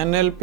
NLP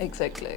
Exactly.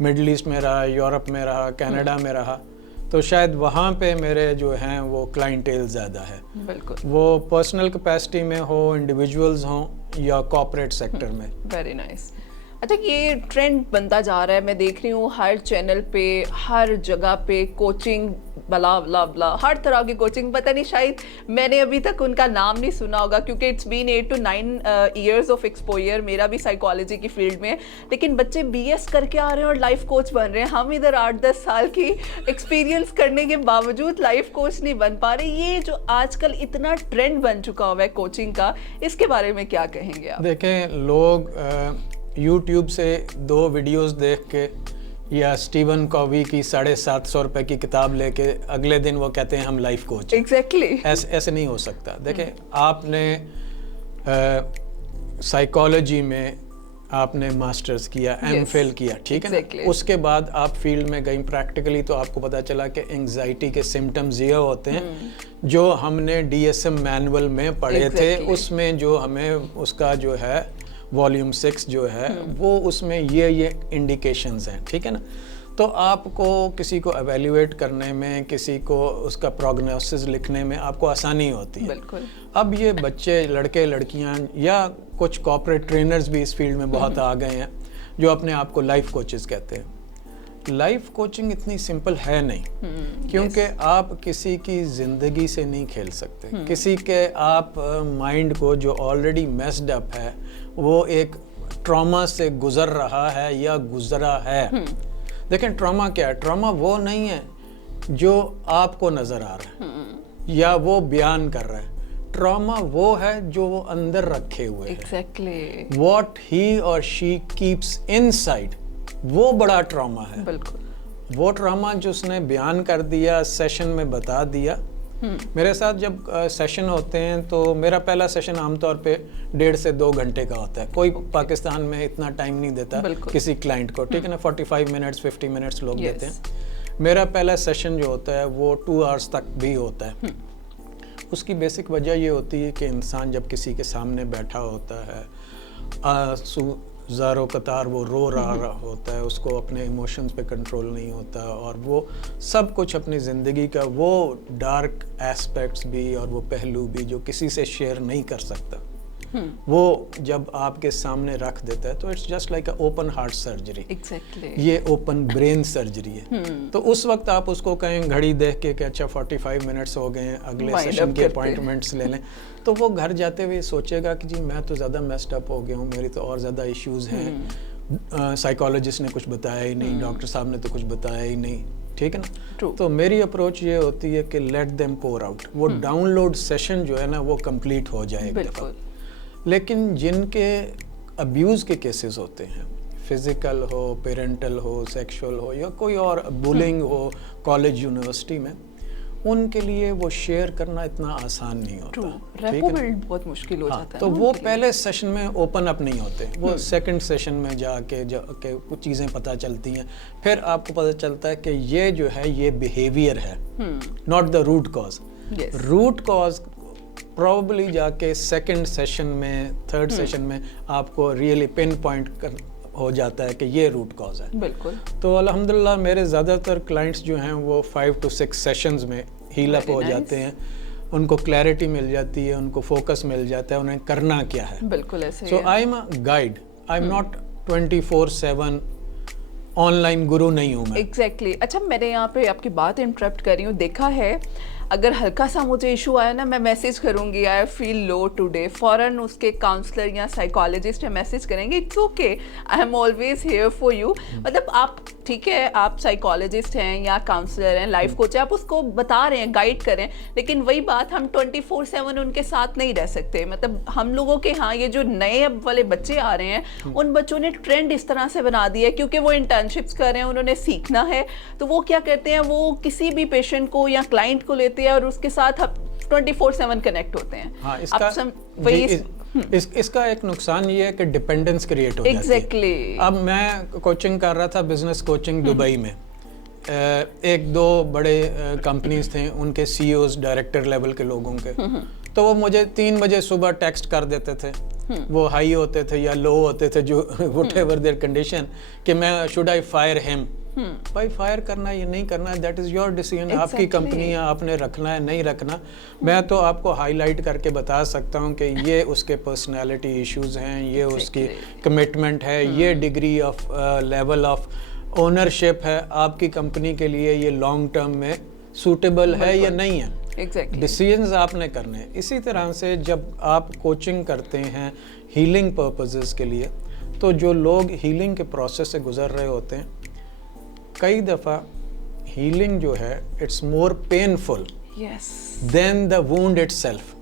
Middle asset میں رہا, Europe میں رہا, کینیڈا میں رہا, تو شاید وہاں پہ میرے جو ہیں وہ کلائنٹیل زیادہ ہے. بالکل, وہ پرسنل کیپیسٹی میں ہو, انڈیویجولز ہوں یا کارپوریٹ سیکٹر میں. Very nice. اچھا, یہ ٹرینڈ بنتا جا رہا ہے, میں دیکھ رہی ہوں ہر چینل پہ, ہر جگہ پہ کوچنگ, بلا بلا بلا, ہر طرح کی کوچنگ. پتہ نہیں, شاید میں نے ابھی تک ان کا نام نہیں سنا ہوگا کیونکہ it's been 8 to 9 years of exposure. میرا بھی سائیکالوجی کی فیلڈ میں ہے, لیکن بچے BS کر کے آ رہے ہیں اور لائف کوچ بن رہے ہیں. ہم ادھر 8-10 سال کی ایکسپیرینس کرنے کے باوجود لائف کوچ نہیں بن پا رہے. یہ جو آج کل اتنا ٹرینڈ بن چکا ہوا ہے کوچنگ کا, اس کے بارے میں کیا کہیں گے آپ؟ دیکھیں, لوگ یوٹیوب سے 2 ویڈیوز دیکھ کے یا اسٹیون کووی کی 750 روپے کی کتاب لے کے اگلے دن وہ کہتے ہیں ہم لائف کوچ. ایگزیکٹلی, ایسے نہیں ہو سکتا. دیکھیں, آپ نے سائیکالوجی میں آپ نے ماسٹرز کیا, ایم فل کیا, ٹھیک ہے نا, اس کے بعد آپ فیلڈ میں گئیں پریکٹیکلی, تو آپ کو پتا چلا کہ انگزائٹی کے سمٹمز یہ ہوتے ہیں جو ہم نے DSM مینول میں پڑھے تھے. اس میں جو ہمیں اس کا جو ہے والیوم 6 جو ہے وہ اس میں یہ انڈیکیشنز ہیں, ٹھیک ہے نا. تو آپ کو کسی کو ایویلیویٹ کرنے میں, کسی کو اس کا پروگنوسس لکھنے میں آپ کو آسانی ہوتی ہے. بالکل. اب یہ بچے, لڑکے لڑکیاں یا کچھ کارپوریٹ ٹرینرز بھی اس فیلڈ میں بہت آ گئے ہیں جو اپنے آپ کو لائف کوچز کہتے ہیں. لائف کوچنگ اتنی سمپل ہے نہیں, کیونکہ آپ کسی کی زندگی سے نہیں کھیل سکتے. کسی کے آپ مائنڈ کو جو آلریڈی میسڈ اپ ہے, وہ ایک ٹراما سے گزر رہا ہے یا گزرا ہے. دیکھیں, ٹراما کیا ہے؟ ٹراما وہ نہیں ہے جو آپ کو نظر آ رہا ہے یا وہ بیان کر رہا ہے. ٹراما وہ ہے جو وہ اندر رکھے ہوئے ہے. ایگزیکٹلی, واٹ ہی اور شی کیپس ان سائڈ, وہ بڑا ٹراما ہے. بالکل. وہ ٹراما جو اس نے بیان کر دیا, سیشن میں بتا دیا. میرے ساتھ جب سیشن ہوتے ہیں تو میرا پہلا سیشن عام طور پہ 1.5 سے 2 گھنٹے کا ہوتا ہے. کوئی پاکستان میں اتنا ٹائم نہیں دیتا کسی کلائنٹ کو, ٹھیک ہے نا. 45 منٹس 50 منٹس لوگ دیتے ہیں. میرا پہلا سیشن جو ہوتا ہے وہ 2 آورس تک بھی ہوتا ہے. اس کی بیسک وجہ یہ ہوتی ہے کہ انسان جب کسی کے سامنے بیٹھا ہوتا ہے, زارو قطار وہ رو رہا ہوتا ہے, اس کو اپنے ایموشنز پہ کنٹرول نہیں ہوتا, اور وہ سب کچھ اپنی زندگی کا وہ ڈارک ایسپیکٹس بھی اور وہ پہلو بھی جو کسی سے شیئر نہیں کر سکتا, وہ جب آپ کے سامنے رکھ دیتا ہے تو it's just like a open heart surgery. یہ اوپن برین سرجری ہے. تو اس وقت آپ اس کو کہیں, گھڑی دیکھ کے کہ اچھا 45 منٹس ہو گئے ہیں, اگلے سیشن کے اپوائنٹمنٹس لے لیں, تو وہ گھر جاتے ہوئے سوچے گا کہ جی میں تو زیادہ میسڈ اپ ہو گیا ہوں, میری تو اور زیادہ ایشوز ہیں, سائیکالوجسٹ نے کچھ بتایا ہی نہیں, ڈاکٹر صاحب نے تو کچھ بتایا ہی نہیں, ٹھیک ہے نا. تو میری اپروچ یہ ہوتی ہے کہ لیٹ دیم پور آؤٹ. وہ ڈاؤن لوڈ سیشن جو ہے نا وہ کمپلیٹ ہو جائے گا. لیکن جن کے ابیوز کے کیسز ہوتے ہیں, فزیکل ہو, پیرنٹل ہو, سیکشول ہو, یا کوئی اور بولنگ ہو کالج یونیورسٹی میں, ان کے لیے وہ شیئر کرنا اتنا آسان نہیں ہوتا. بہت مشکل ہو جاتا ہے. تو وہ پہلے سیشن میں اوپن اپ نہیں ہوتے, وہ سیکنڈ سیشن میں جا کے کچھ چیزیں پتہ چلتی ہیں. پھر آپ کو پتہ چلتا ہے کہ یہ جو ہے یہ بیہیویئر ہے, not the root cause. Root cause probably جا کے سیکنڈ سیشن میں, تھرڈ سیشن میں آپ کو ریئلی پن پوائنٹ ہو جاتا ہے کہ یہ روٹ کاز ہے. بالکل. تو الحمدللہ میرے زیادہ تر کلائنٹس جو ہیں وہ 5 to 6 سیشنز میں ہیل اپ ہو جاتے ہیں. ان کو کلیئرٹی مل جاتی ہے, ان کو فوکس مل جاتا ہے, انہیں کرنا کیا ہے. بالکل ایسے. So I am a guide, I am not 24/7 online guru نہیں ہوں میں. ایگزیکٹلی. اچھا, میں نے یہاں پہ آپ کی بات انٹرپٹ کر رہی ہوں. دیکھا ہے اگر ہلکا سا مجھے ایشو آیا نا, میں میسیج کروں گی آئی فیل لو ٹوڈے, فوراً اس کے کاؤنسلر یا سائیکالوجسٹ میسیج کریں گے, it's okay, I am always here for you. مطلب آپ ٹھیک ہے, آپ سائیکالوجسٹ ہیں یا کاؤنسلر ہیں, لائف کوچ ہیں, آپ اس کو بتا رہے ہیں, گائیڈ کریں, لیکن وہی بات ہم 24/7 ان کے ساتھ نہیں رہ سکتے. مطلب ہم لوگوں کے ہاں یہ جو نئے اب والے بچے آ رہے ہیں, ان بچوں نے ٹرینڈ اس طرح سے بنا دیا ہے کیونکہ وہ انٹرنشپس کر رہے ہیں, انہوں نے سیکھنا ہے, تو وہ کیا کرتے ہیں, وہ کسی بھی پیشنٹ کو یا کلائنٹ کو لیتے ہیں اور اس کے ساتھ 24/7 کنیکٹ ہوتے ہیں. ہاں, اس کا ایک نقصان یہ ہے کہ ڈیپینڈنس کریٹ ہو جاتی ہے. ایگزیکٹلی. اب میں کوچنگ کر رہا تھا, بزنس کوچنگ دبئی میں, 1-2 بڑے کمپنیز تھے, ان کے CEOs ڈائریکٹر لیول کے لوگوں کے, تو وہ مجھے 3 بجے صبح ٹیکسٹ کر دیتے تھے وہ ہائی ہوتے تھے یا لو ہوتے تھے, جو وٹ ایور دیئر کنڈیشن, کہ میں شوڈ آئی فائر ہم. بھائی فائر کرنا یہ نہیں کرنا, دیٹ از یور ڈیسیژن, آپ کی کمپنی ہے, آپ نے رکھنا ہے نہیں رکھنا. میں تو آپ کو ہائی لائٹ کر کے بتا سکتا ہوں کہ یہ اس کے پرسنالٹی ایشوز ہیں, یہ اس کی کمٹمنٹ ہے, یہ degree of level of ownership ہے آپ کی کمپنی کے لیے, یہ لانگ ٹرم میں سوٹیبل ہے یا نہیں ہے. ڈیسیژنز آپ نے کرنے. اسی طرح سے جب آپ کوچنگ کرتے ہیں ہیلنگ پرپزز کے لیے, تو جو لوگ ہیلنگ کے پروسیس سے گزر رہے ہوتے ہیں, کئی دفعہ ہیلنگ جو ہے it's more painful than the wound itself.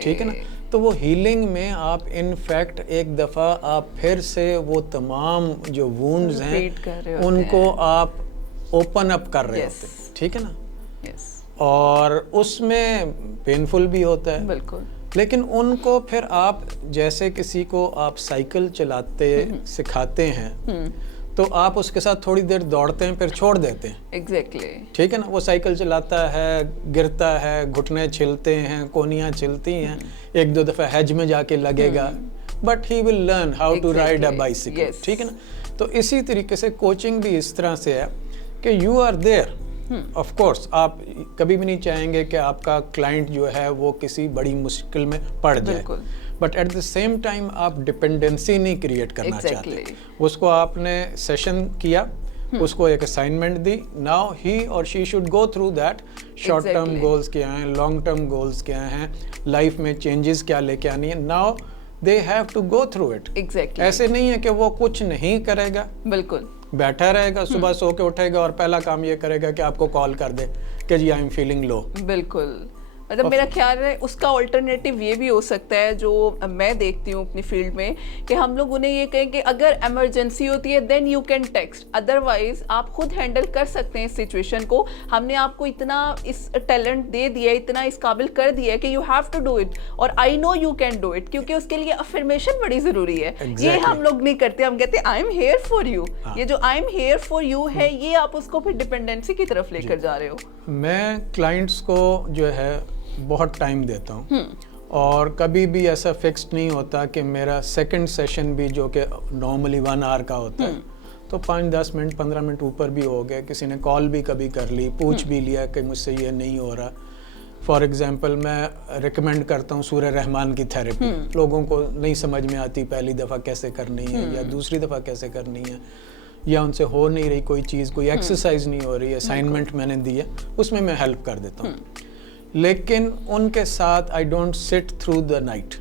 ٹھیک ہے نا, تو وہ ہیلنگ میں آپ انفیکٹ ایک دفعہ آپ پھر سے وہ تمام جو وونڈز ہیں ان کو آپ اوپن اپ کر رہے ہوتے ہیں. ٹھیک ہے نا, اور اس میں پینفل بھی ہوتا ہے بالکل, لیکن ان کو پھر آپ جیسے کسی کو آپ سائیکل چلاتے سکھاتے ہیں تو آپ اس کے ساتھ تھوڑی دیر دوڑتے ہیں پھر چھوڑ دیتے ہیں. ایگزیکٹلی. ٹھیک ہے نا, وہ سائیکل چلاتا ہے, گرتا ہے, گھٹنے چھلتے ہیں, کونیاں چھلتی ہیں, ایک دو دفعہ ہیج میں جا کے لگے گا, but he will learn how to ride a bicycle. ٹھیک ہے نا, تو اسی طریقے سے کوچنگ بھی اس طرح سے ہے کہ you are there. Of course آپ کبھی بھی نہیں چاہیں گے کہ آپ کا کلائنٹ جو ہے وہ کسی بڑی مشکل میں پڑ جائے, but at the same time آپ ڈپینڈنسی نہیں کریٹ کرنا چاہتے. اس کو آپ نے سیشن کیا, اس کو ایک اسائنمنٹ دی, ناؤ ہی اور she should go through that. Short term goals کیا ہیں, لانگ ٹرم گولز کیا ہیں, لائف میں چینجز کیا لے کے آنی ہے, now they have to go through it. ایسے نہیں ہے کہ وہ کچھ نہیں کرے گا, بالکل بیٹھا رہے گا, صبح سو کے اٹھے گا اور پہلا کام یہ کرے گا کہ آپ کو کال کر دے کہ جی آئی ایم فیلنگ لو. بالکل, مطلب میرا خیال ہے اس کا آلٹرنیٹیو یہ بھی ہو سکتا ہے جو میں دیکھتی ہوں اپنی فیلڈ میں, کہ ہم لوگ انہیں یہ کہیں کہ اگر ایمرجنسی ہوتی ہے then you can text, otherwise آپ خود ہینڈل کر سکتے ہیں اس سچویشن کو. ہم نے آپ کو اتنا اس ٹیلنٹ دے دیا ہے, اتنا اس قابل کر دیا ہے کہ you have to do it, اور I know you can do it, کیونکہ اس کے لیے افرمیشن بڑی ضروری ہے. یہ ہم لوگ نہیں کرتے, ہم کہتے ہیں I am here for you. یہ جو I am here for you ہے, یہ آپ اس کو پھر ڈپینڈنسی کی طرف لے کر جا رہے ہو. میں کلائنٹس کو جو ہے بہت ٹائم دیتا ہوں, اور کبھی بھی ایسا فکسڈ نہیں ہوتا کہ میرا سیکنڈ سیشن بھی جو کہ نارملی 1 آور کا ہوتا ہے تو 5-10 منٹ 15 منٹ اوپر بھی ہو گئے, کسی نے کال بھی کبھی کر لی, پوچھ بھی لیا کہ مجھ سے یہ نہیں ہو رہا. فار ایگزامپل میں ریکمینڈ کرتا ہوں سورہ رحمان کی تھیراپی. لوگوں کو نہیں سمجھ میں آتی پہلی دفعہ کیسے کرنی ہے یا دوسری دفعہ کیسے کرنی ہے, یا ان سے ہو نہیں رہی کوئی چیز, کوئی ایکسرسائز نہیں ہو رہی ہے, اسائنمنٹ میں نے دی ہے, اس میں میں ہیلپ کر دیتا ہوں. لیکن ان کے ساتھ آئی ڈونٹ سٹ تھرو دا نائٹ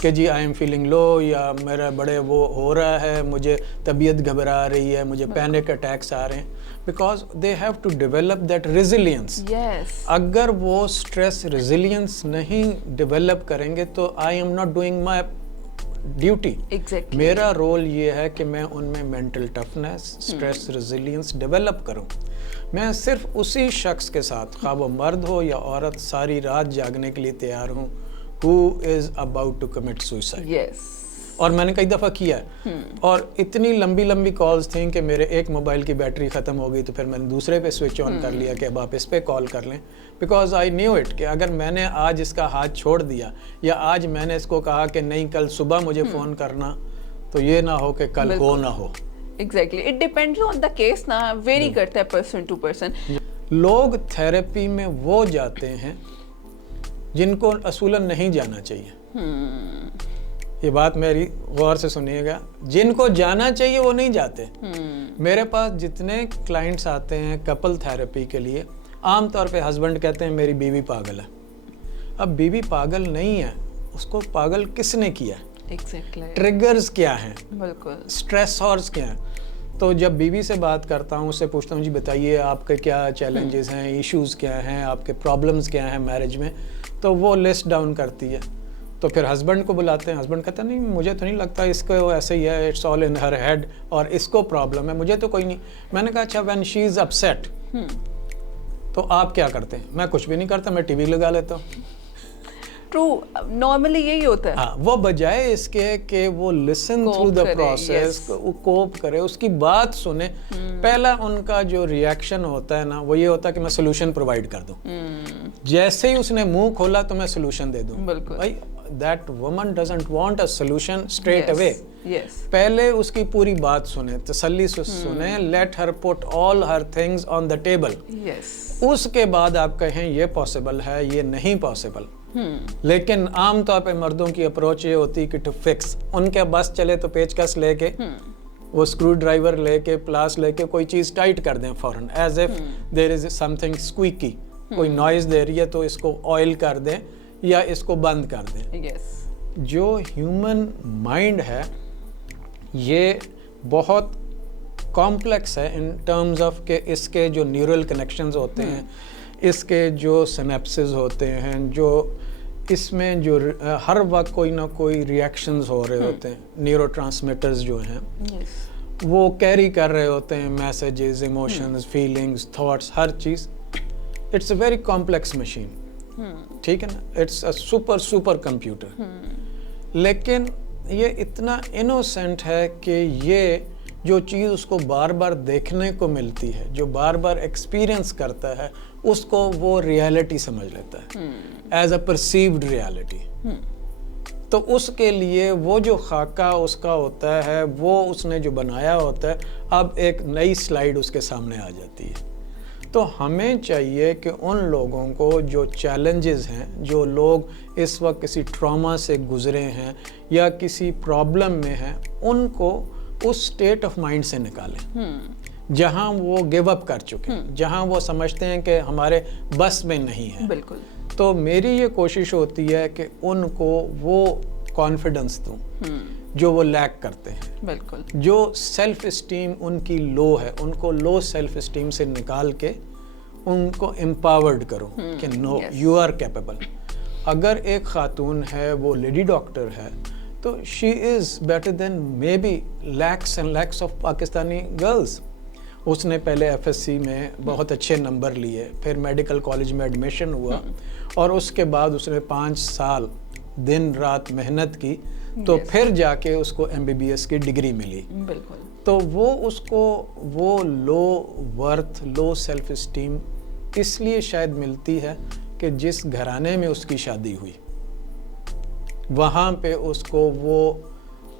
کہ جی آئی ایم فیلنگ لو, یا میرا بڑے وہ ہو رہا ہے, مجھے طبیعت گھبرا رہی ہے, مجھے پینک اٹیکس آ رہے ہیں, because they have to develop that resilience. اگر وہ اسٹریس ریزیلینس نہیں ڈیولپ کریں گے تو I am not doing my duty. میرا رول یہ ہے کہ میں ان میں mental toughness, stress resilience develop کروں. میں صرف اسی شخص کے ساتھ, خواہ وہ مرد ہو یا عورت, ساری رات جاگنے کے لیے تیار ہوں who is about to commit suicide. اور میں نے کئی دفعہ کیا ہے, اور اتنی لمبی لمبی کالز تھیں کہ میرے ایک موبائل کی بیٹری ختم ہو گئی تو پھر میں نے دوسرے پہ سوئچ آن کر لیا کہ اب آپ اس پہ کال کر لیں, بیکاز آئی نیو اٹ کہ اگر میں نے آج اس کا ہاتھ چھوڑ دیا, یا آج میں نے اس کو کہا کہ نہیں کل صبح مجھے فون کرنا, تو یہ نہ ہو کہ کل ہو نہ ہو. Exactly. It depends on the case نا, vary کرتا ہے person to person. لوگ تھیراپی میں وہ جاتے ہیں جن کو اصولاً نہیں جانا چاہیے. یہ بات میری غور سے سنیے گا, جن کو جانا چاہیے وہ نہیں جاتے. میرے پاس جتنے کلائنٹس آتے ہیں کپل تھیراپی کے لیے, عام طور پہ ہسبینڈ کہتے ہیں میری بیوی پاگل ہے. اب بیوی پاگل نہیں ہے, اس کو پاگل کس نے کیا ہے, ٹریگرز کیا ہیں, اسٹریس ہارس کیا ہیں. تو جب بیوی سے بات کرتا ہوں, اس سے پوچھتا ہوں جی بتائیے آپ کے کیا چیلنجز ہیں, ایشوز کیا ہیں, آپ کے پرابلمز کیا ہیں میرج میں, تو وہ لسٹ ڈاؤن کرتی ہے. تو پھر ہسبینڈ کو بلاتے ہیں, ہسبینڈ کہتا ہے نہیں مجھے تو نہیں لگتا, اس کو ایسے ہی ہے, it's all in Hare head, اور اس کو پرابلم ہے, مجھے تو کوئی نہیں. میں نے کہا اچھا وین شی از اپسیٹ تو آپ کیا کرتے ہیں؟ میں کچھ بھی نہیں کرتا, میں ٹی وی لگا لیتا ہوں. نارملی یہی ہوتا ہے. ہاں, وہ بجائے اس کے کہ وہ لسن تھرو دا پروسیس, کوپ کرے, اس کی بات سنے. پہلا ان کا جو ریئیکشن ہوتا ہے نا, وہ یہ ہوتا ہے کہ میں سولوشن پرووائڈ کر دوں. جیسے ہی اس نے منہ کھولا تو میں سولوشن دے دوں. بھائی that woman doesn't want a solution straight away. Yes. پہلے اس کی پوری بات سنیں, تسلی سے سنیں, let her put all her things on the table. Yes. اس کے بعد آپ کہیں یہ پاسبل ہے, یہ نہیں پاسبل. لیکن عام طور پہ مردوں کی اپروچ یہ ہوتی کہ ٹو فکس, ان کے بس چلے تو پیچ کس لے کے, وہ اسکرو ڈرائیور لے کے, پلاس لے کے کوئی چیز ٹائٹ کر دیں فوراً, as if there is something squeaky, کوئی نوائز دے رہی ہے تو اس کو آئل کر دیں یا اس کو بند کر دیں. Yes. جو ہیومن مائنڈ ہے یہ بہت کمپلیکس ہے ان ٹرمز آف کہ اس کے جو نیورل کنیکشنز ہوتے ہیں, اس کے جو سنیپسز ہوتے ہیں, جو اس میں جو ہر وقت کوئی نہ کوئی ریئیکشنز ہو رہے ہوتے ہیں, نیورو ٹرانسمیٹرز جو ہیں وہ کیری کر رہے ہوتے ہیں میسیجز, ایموشنز, فیلنگز, تھاٹس, ہر چیز. It's a very complex machine, ٹھیک ہے نا, اٹس اے سپر کمپیوٹر. لیکن یہ اتنا انوسینٹ ہے کہ یہ جو چیز اس کو بار بار دیکھنے کو ملتی ہے, جو بار بار ایکسپیرئنس کرتا ہے, اس کو وہ ریالٹی سمجھ لیتا ہے ایز اے پرسیوڈ ریالٹی. تو اس کے لیے وہ جو خاکہ اس کا ہوتا ہے, وہ اس نے جو بنایا ہوتا ہے, اب ایک نئی سلائیڈ اس کے سامنے آ جاتی ہے. تو ہمیں چاہیے کہ ان لوگوں کو جو چیلنجز ہیں, جو لوگ اس وقت کسی ٹراما سے گزرے ہیں یا کسی پرابلم میں ہیں, ان کو اس اسٹیٹ آف مائنڈ سے نکالیں جہاں وہ گیو اپ کر چکے ہیں, جہاں وہ سمجھتے ہیں کہ ہمارے بس میں نہیں ہے. بالکل. تو میری یہ کوشش ہوتی ہے کہ ان کو وہ کانفیڈنس دوں جو وہ لیک کرتے ہیں. بالکل. جو سیلف اسٹیم ان کی لو ہے, ان کو لو سیلف اسٹیم سے نکال کے ان کو امپاورڈ کرو کہ نو, یو آر کیپیبل. اگر ایک خاتون ہے وہ لیڈی ڈاکٹر ہے تو she is better than maybe lakhs and lakhs of Pakistani girls. اس نے پہلے ایف ایس سی میں بہت اچھے نمبر لیے, پھر میڈیکل کالج میں ایڈمیشن ہوا, اور اس کے بعد اس نے 5 سال دن رات محنت کی, تو پھر جا کے اس کو ایم بی بی ایس کی ڈگری ملی. بالکل. تو وہ اس کو وہ لو ورتھ, لو سیلف اسٹیم اس لیے شاید ملتی ہے کہ جس گھرانے میں اس کی شادی ہوئی وہاں پہ اس کو وہ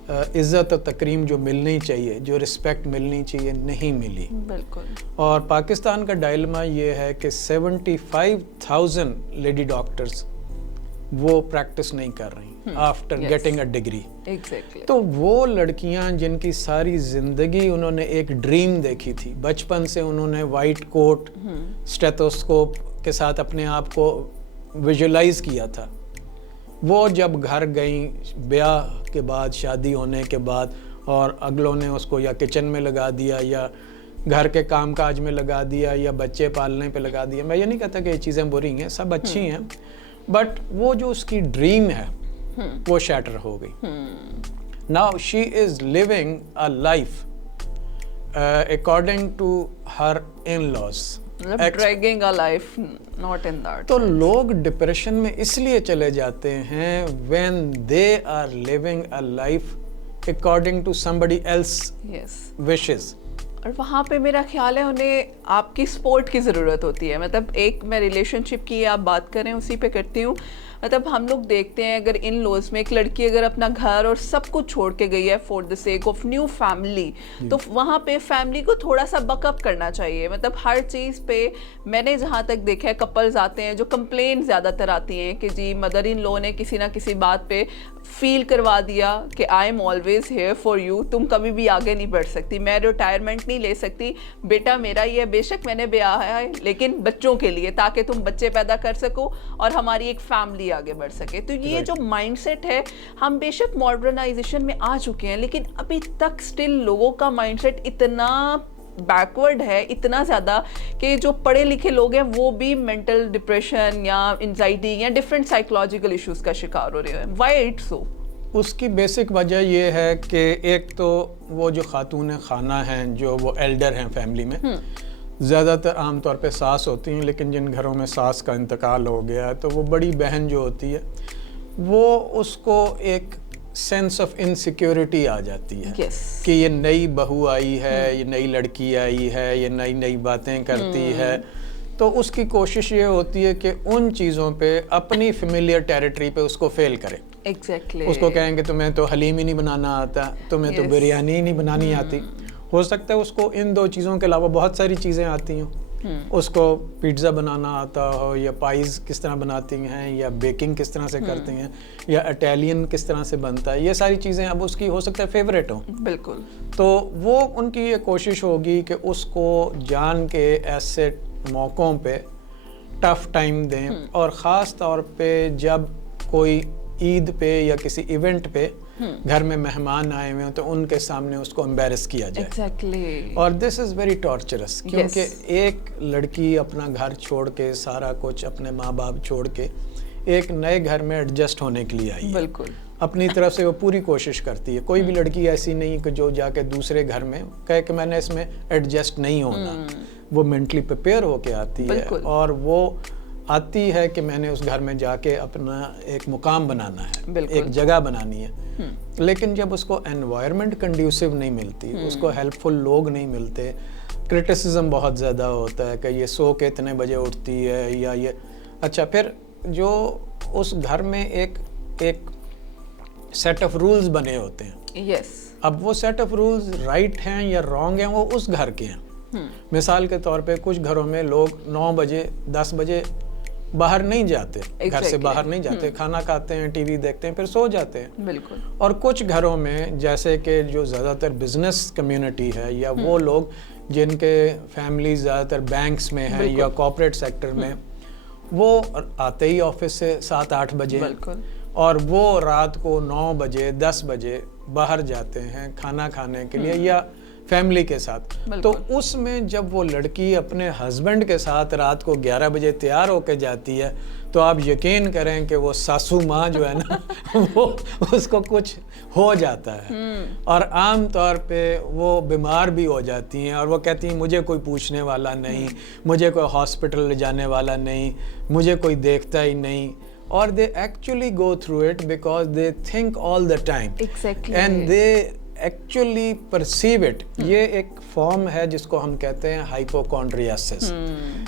عزت و تکریم جو ملنی چاہیے, جو رسپیکٹ ملنی چاہیے, نہیں ملی. بالکل. اور پاکستان کا ڈائلما یہ ہے کہ 75,000 لیڈی ڈاکٹرز وہ پریکٹس نہیں کر رہی آفٹر گیٹنگ اے ڈگری. تو وہ لڑکیاں جن کی ساری زندگی انہوں نے ایک ڈریم دیکھی تھی, بچپن سے انہوں نے وائٹ کوٹ اسٹیتھوسکوپ کے ساتھ اپنے آپ کو ویژولائز کیا تھا, وہ جب گھر گئیں بیاہ کے بعد, شادی ہونے کے بعد, اور اگلوں نے اس کو یا کچن میں لگا دیا یا گھر کے کام کاج میں لگا دیا یا بچے پالنے پہ لگا دیا. میں یہ نہیں کہتا کہ یہ چیزیں بری ہیں, سب اچھی ہیں, بٹ وہ جو اس کی ڈریم ہے وہ شیٹر ہو گئی. Now she is living a life according to her in laws, dragging a life not in that. تو لوگ ڈپریشن میں اس لیے چلے جاتے ہیں when they are living a life according to somebody else wishes. اور وہاں پہ میرا خیال ہے انہیں آپ کی سپورٹ کی ضرورت ہوتی ہے. مطلب ایک میں ریلیشن شپ کی آپ بات کریں اسی پہ کرتی ہوں. مطلب ہم لوگ دیکھتے ہیں اگر ان لوز میں ایک لڑکی اگر اپنا گھر اور سب کچھ چھوڑ کے گئی ہے for the sake of new family, تو وہاں پہ فیملی کو تھوڑا سا بک اپ کرنا چاہیے. مطلب ہر چیز پہ میں نے جہاں تک دیکھا ہے کپلز آتے ہیں جو کمپلین زیادہ تر آتی ہیں کہ جی مدر ان لو نے کسی نہ کسی بات پہ فیل کروا دیا کہ آئی am always here for you, تم کبھی بھی آگے نہیں بڑھ سکتی, میں ریٹائرمنٹ نہیں لے سکتی, بیٹا میرا ہی ہے, بے شک میں نے بیاہ ہے لیکن بچوں کے لیے, تاکہ تم بچے پیدا کر سکو اور ہماری ایک فیملی آگے بڑھ سکے. تو یہ جو مائنڈ سیٹ ہے, ہم بے شک ماڈرنائزیشن میں آ چکے ہیں لیکن ابھی تک سٹل لوگوں کا مائنڈ سیٹ اتنا بیکورڈ ہے, اتنا زیادہ, کہ جو پڑھے لکھے لوگ ہیں وہ بھی مینٹل ڈپریشن یا انزائٹی یا ڈفرینٹ سائیکولوجیکل ایشوز کا شکار ہو رہے ہیں. Why it so? اس کی بیسک وجہ یہ ہے کہ ایک تو وہ جو خاتون خانہ ہیں, جو وہ ایلڈر ہیں فیملی میں, زیادہ تر عام طور پہ ساس ہوتی ہیں, لیکن جن گھروں میں ساس کا انتقال ہو گیا ہے تو وہ بڑی بہن جو ہوتی ہے وہ اس کو ایک سینس آف انسیکیورٹی آ جاتی ہے کہ یہ نئی بہو آئی ہے, یہ نئی لڑکی آئی ہے, یہ نئی نئی باتیں کرتی ہے. تو اس کی کوشش یہ ہوتی ہے کہ ان چیزوں پہ اپنی فیملیئر ٹیریٹری پہ اس کو فیل کرے. ایگزیکٹلی اس کو کہیں گے تمہیں تو حلیم ہی نہیں بنانا آتا, تمہیں تو بریانی ہی نہیں بنانی آتی. ہو سکتا ہے اس کو ان 2 چیزوں کے علاوہ بہت ساری چیزیں آتی ہوں, اس کو پیزا بنانا آتا ہو, یا پائز کس طرح بناتی ہیں, یا بیکنگ کس طرح سے کرتی ہیں, یا اٹیلین کس طرح سے بنتا ہے, یہ ساری چیزیں اب اس کی ہو سکتا ہے فیوریٹ ہوں. بالکل. تو وہ ان کی یہ کوشش ہوگی کہ اس کو جان کے ایسے موقعوں پہ ٹف ٹائم دیں, اور خاص طور پہ جب کوئی عید پہ یا کسی ایونٹ پہ گھر میں مہمان آئے ہوئے ہیں تو ان کے سامنے اس کو امبیرس کیا جائے. ایگزیکٹلی. اور دس از ویری ٹارچرس, کیونکہ ایک لڑکی اپنا گھر چھوڑ کے, سارا کچھ اپنے ماں باپ چھوڑ کے ایک نئے گھر میں ایڈجسٹ ہونے کے لیے آئی ہے. بالکل. اپنی طرف سے وہ پوری کوشش کرتی ہے. کوئی بھی لڑکی ایسی نہیں کہ جو جا کے دوسرے گھر میں کہے کہ میں نے اس میں ایڈجسٹ نہیں ہونا. وہ مینٹلی پریپیئر ہو کے آتی ہے, اور وہ آتی ہے کہ میں نے اس گھر میں جا کے اپنا ایک مقام بنانا ہے, ایک جگہ بنانی ہے. لیکن جب اس کو انوائرمنٹ کنڈیوسو نہیں ملتی, اس کو ہیلپ فل لوگ نہیں ملتے, کرٹیسزم بہت زیادہ ہوتا ہے کہ یہ سو کے اتنے بجے اٹھتی ہے, یا یہ اچھا پھر جو اس گھر میں ایک سیٹ آف رولز بنے ہوتے ہیں. یس. اب وہ سیٹ آف رولز رائٹ ہیں یا رانگ ہیں وہ اس گھر کے ہیں. مثال کے طور پہ کچھ گھروں میں لوگ 9 بجے 10 بجے باہر نہیں جاتے, گھر سے باہر نہیں جاتے, کھانا کھاتے ہیں, ٹی وی دیکھتے ہیں, پھر سو جاتے ہیں. بالکل. اور کچھ گھروں میں جیسے کہ جو زیادہ تر بزنس کمیونٹی ہے, یا وہ لوگ جن کے فیملی زیادہ تر بینکس میں ہیں یا کارپوریٹ سیکٹر میں, وہ آتے ہی آفس سے 7-8 بجے, اور وہ رات کو 9 بجے 10 بجے باہر جاتے ہیں کھانا کھانے کے لیے یا فیملی کے ساتھ. تو اس میں جب وہ لڑکی اپنے ہسبینڈ کے ساتھ رات کو 11 بجے تیار ہو کے جاتی ہے تو آپ یقین کریں کہ وہ ساسو ماں جو ہے نا وہ اس کو کچھ ہو جاتا ہے, اور عام طور پہ وہ بیمار بھی ہو جاتی ہیں, اور وہ کہتی ہیں مجھے کوئی پوچھنے والا نہیں, مجھے کوئی ہاسپٹل لے جانے والا نہیں, مجھے کوئی دیکھتا ہی نہیں. اور they actually go through it because they think all the time. Exactly. And they actually perceive it. یہ ایک فارم ہے جس کو ہم کہتے ہیں ہائپوکونڈریاسس,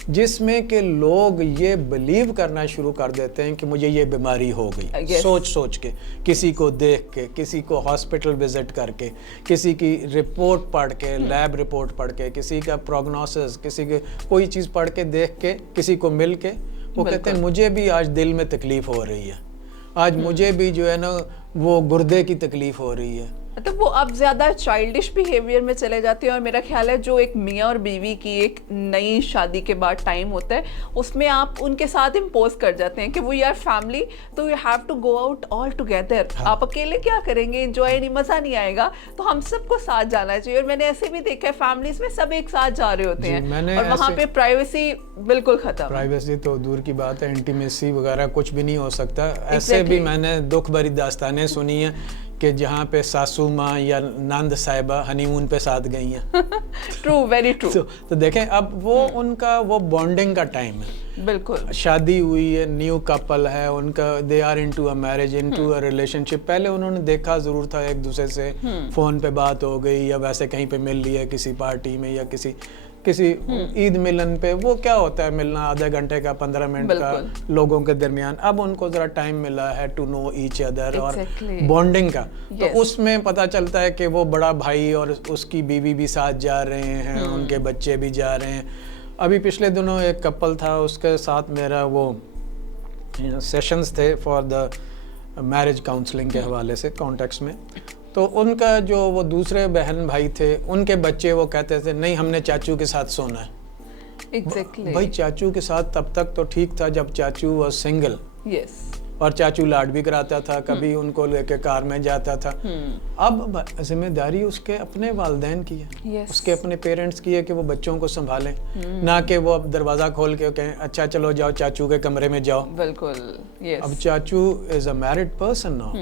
جس میں کہ لوگ یہ بلیو کرنا شروع کر دیتے ہیں کہ مجھے یہ بیماری ہو گئی, سوچ کے, کسی کو دیکھ کے, کسی کو ہاسپٹل وزٹ کر کے, کسی کی رپورٹ پڑھ کے, لیب رپورٹ پڑھ کے, کسی کا پروگنوسس, کسی کے کوئی چیز پڑھ کے دیکھ کے, کسی کو مل کے وہ کہتے ہیں مجھے بھی آج دل میں تکلیف ہو رہی ہے, آج مجھے بھی جو ہے نا وہ گردے کی تکلیف ہو رہی ہے. مطلب وہ اب زیادہ چائلڈش بیہیویئر میں چلے جاتے ہیں, اور میرا خیال ہے جو ایک میاں اور بیوی کی ایک نئی شادی کے بعد ٹائم ہوتا ہے اس میں آپ ان کے ساتھ امپوز کر جاتے ہیں کہ وی آر فیملی, تو you have to go out all together. آپ اکیلے کیا کریں گے, انجوائے نہیں, مزہ نہیں آئے گا, تو ہم سب کو ساتھ جانا چاہیے. اور میں نے ایسے بھی دیکھا ہے فیملیز میں سب ایک ساتھ جا رہے ہوتے ہیں, اور وہاں پہ پرائیویسی بالکل ختم. پرائیویسی تو دور کی بات ہے, انٹیمیسی وغیرہ کچھ بھی نہیں ہو سکتا. ایسے بھی میں نے دکھ بھری داستانیں سنی ہیں کہ جہاں پہ ساسو ماں یا نند صاحبہ ہنی مون پہ ساتھ گئی ہیں. True, very true. تو دیکھیں اب وہ ان کا وہ بانڈنگ کا ٹائم ہے. بالکل. شادی ہوئی ہے, نیو کپل ہے ان کا, they are into a marriage, into a relationship. پہلے انہوں نے دیکھا ضرور تھا ایک دوسرے سے, فون پہ بات ہو گئی یا ویسے کہیں پہ مل لی ہے کسی پارٹی میں یا کسی عید ملن پہ. وہ کیا ہوتا ہے ملنا, آدھے گھنٹے کا 15 منٹ کا لوگوں کے درمیان. اب ان کو ذرا ٹائم ملا ہے ٹو نو ایچ ادر اور بانڈنگ کا, تو اس میں پتہ چلتا ہے کہ وہ بڑا بھائی اور اس کی بیوی بھی ساتھ جا رہے ہیں, ان کے بچے بھی جا رہے ہیں. ابھی پچھلے دنوں ایک کپل تھا, اس کے ساتھ میرا وہ سیشنز تھے فار دا میرج کاؤنسلنگ کے حوالے سے کانٹیکس میں. تو ان کا جو وہ دوسرے بہن بھائی تھے, ان کے بچے وہ کہتے تھے نہیں ہم نے چاچو کے ساتھ سونا ہے. ایگزیکٹلی. بھائی چاچو کے ساتھ تب تک تو ٹھیک تھا جب چاچو واز سنگل. یس. اور چاچو لاڈ بھی کراتا تھا, کبھی ان کو لے کے کار میں جاتا تھا. اب ذمہ داری اس کے اپنے والدین کی ہے, اس کے اپنے پیرنٹس کی ہے کہ وہ بچوں کو سنبھالیں, نہ کہ وہ اب دروازہ کھول کے کہیں اچھا چلو جاؤ چاچو کے کمرے میں جاؤ. بالکل. اب چاچو از اے میرڈ پرسن نا,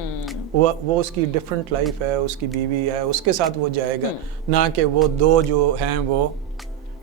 وہ اس کی ڈفرینٹ لائف ہے, اس کی بیوی ہے, اس کے ساتھ وہ جائے گا, نہ کہ وہ دو جو ہیں وہ